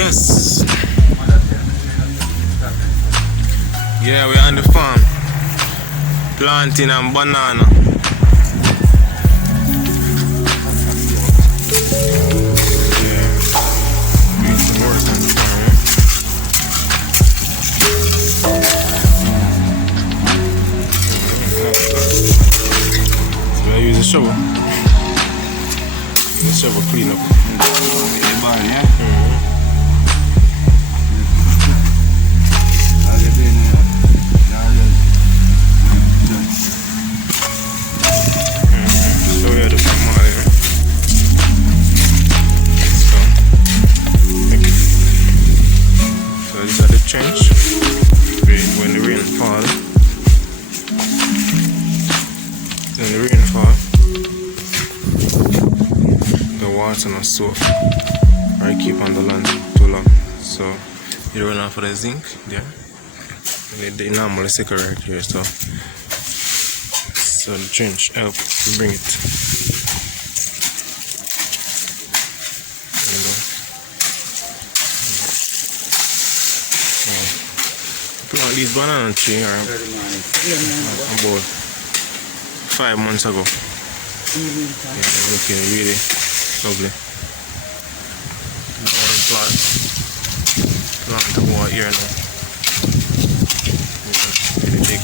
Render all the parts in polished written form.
Yes. Yeah, we're on the farm. Planting and banana. So I use a shovel. The shovel clean up. The barn, yeah? So we had the farm here. So these are the trench. When the rain falls. When the rain falls, the water not soak or keep on the land too long. So you run off of the zinc there. The normal sicker right here, so the trench help to bring it. Plant these banana tree about 5 months ago. Yeah, looking really lovely. Plant over here now. Really big.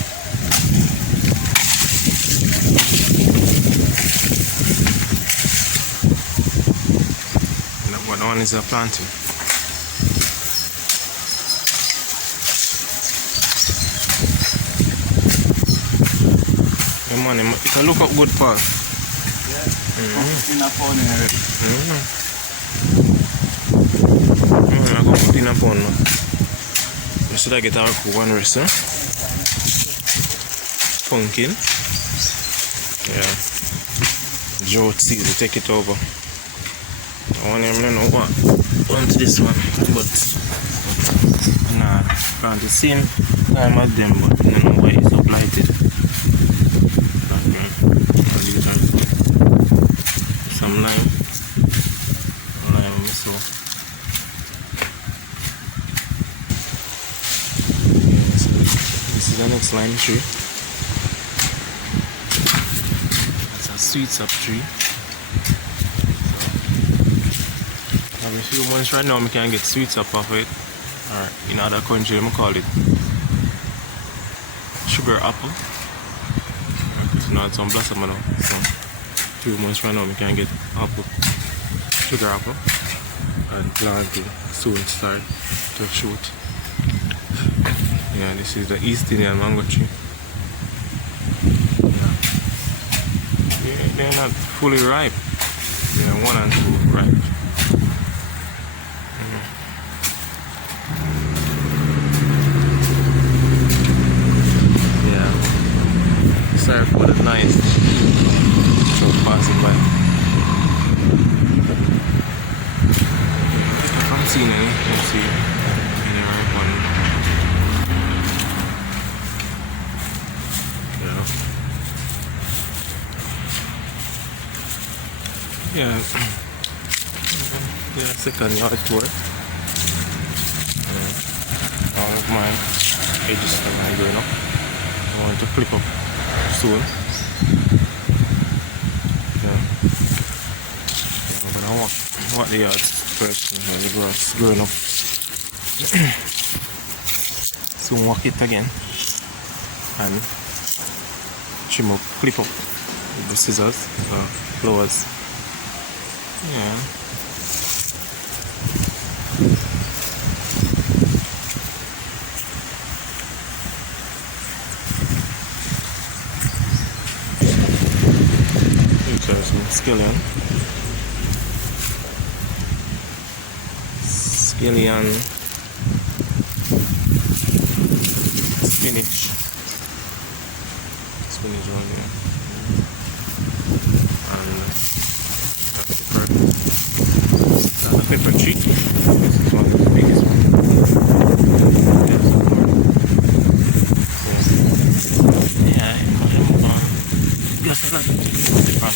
And that one is a planting. Yeah, man, it can look up good, Paul. In a pond area. I'm going to put in a pond now. You should get our one rest, huh? Pumpkin. Yeah. Drought season, take it over. I want him to know what. Want this one, but nah, plant the same time as them, but I don't know why it's up lighted. Some lime, so this is the next lime tree. That's a sweet sap tree. So, in a few months right now, we can get sweet sap off it, or in other country, we call it sugar apple. Because now it's on blossom now. So, 2 months right now we can get apple, sugar apple, and planting soon start to shoot. Yeah, this is the East Indian mango tree. Yeah. They're not fully ripe. They're 1 and 2 ripe. Yeah. Sorry for the noise. Passing by. I haven't seen any. Let's see. Any ripe one. Yeah. Yeah, second yard tour. All of my edges are going up. I want to flip up soon. What the yard first, the grass growing up. Soon walk it again and trim up, clip up with the scissors, flowers. Yeah. Interesting, scallion. Scallion, spinach one here, and the pepper tree. This is one of the biggest ones. Yeah, just like pepper.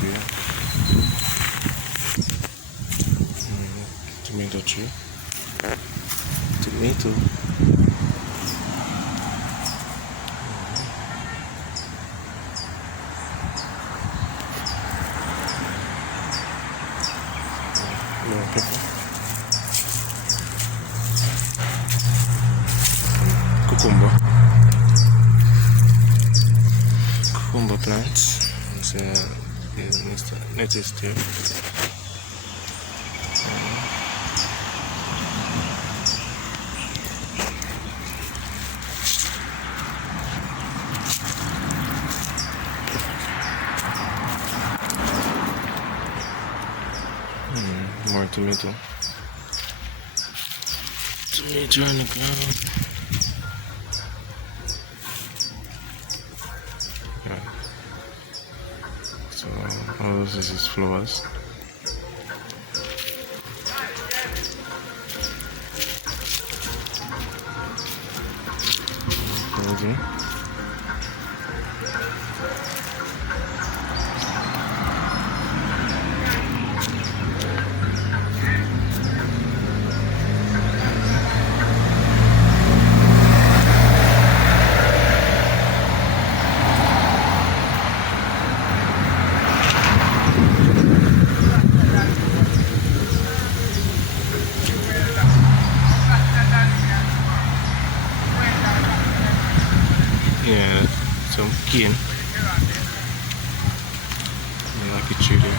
tree. Tomato tree. Tomato. Little pepper. Cucumber. Cucumber plants. It's lettuce there. More tomato. Tomato on the ground. Yeah. So all this is flowers. Clothing. Yeah, some cane. Like a tree there.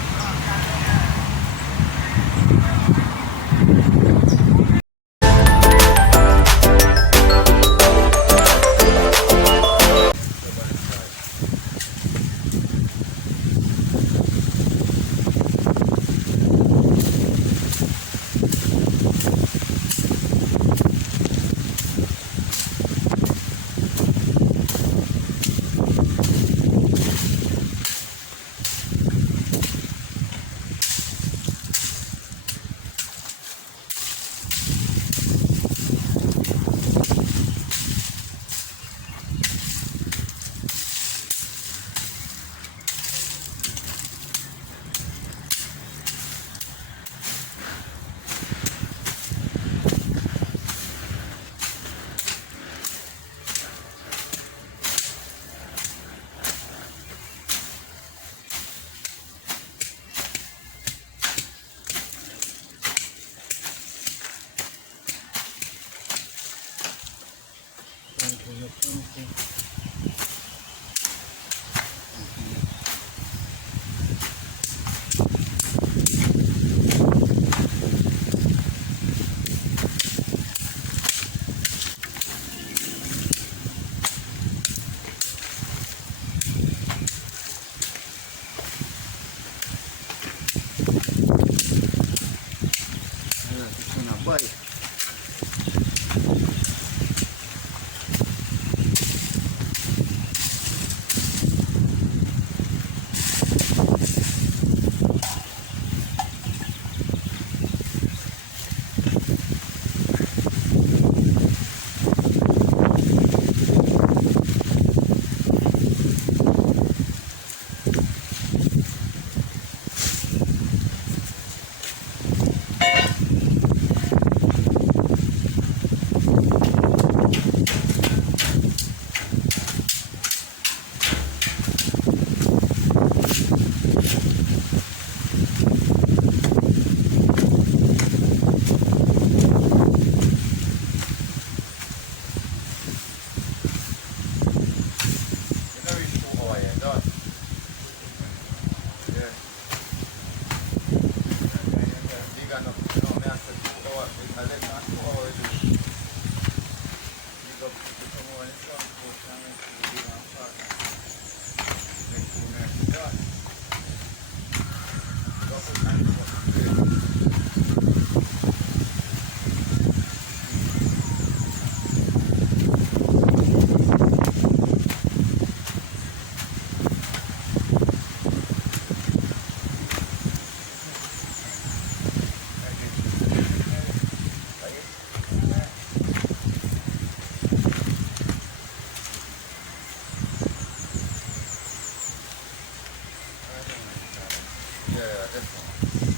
yeah, definitely.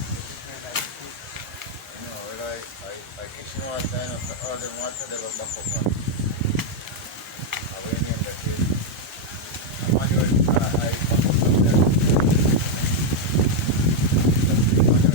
You know, like kitchen water, you know, so all the water they will back up on. And when you name that is, manual, I back up down there. That's the manual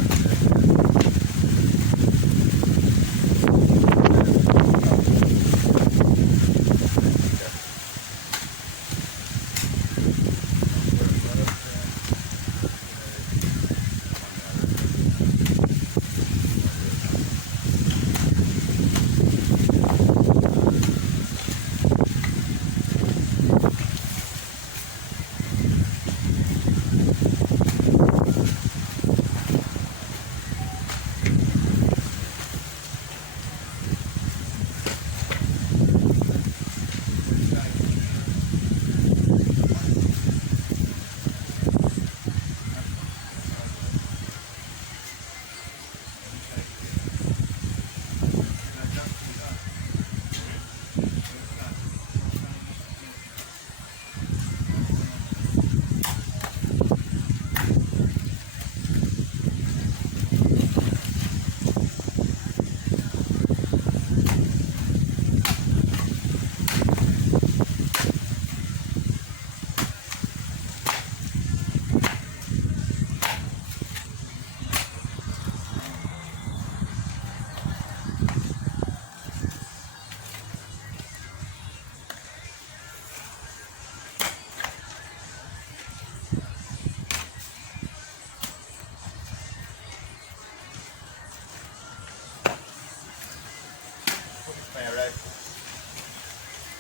on your right.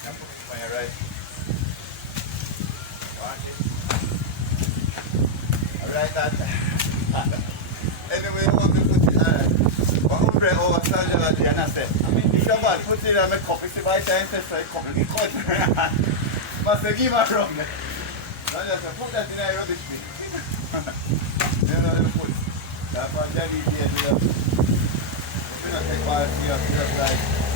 Now put it on your right. Watch it. Alright, that. Anyway, you want to put it but hombre over Sandra and I said, if you want put it on my cup, it's by time to say cup, you cut. Must give me wrong. I just said, put that in a rubbish bin. Then I put that one jelly here. If you don't take quality of just like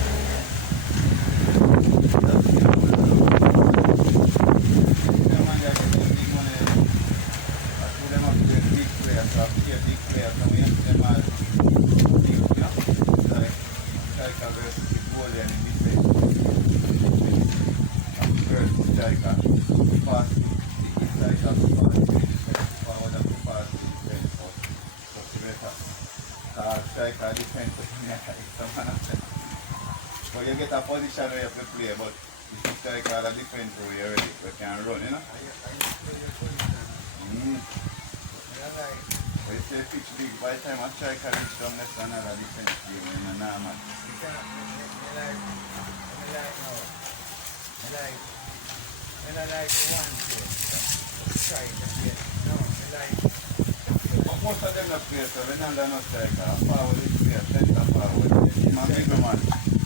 so you get a position where you have to play, but if you strike out a defense where you're ready, you can run, you know? But you say pitch big, by the time a striker reach down less than another defense game, you know, normal. But most of them not play, so when under no striker, a forward is play, center forward, he's a big man.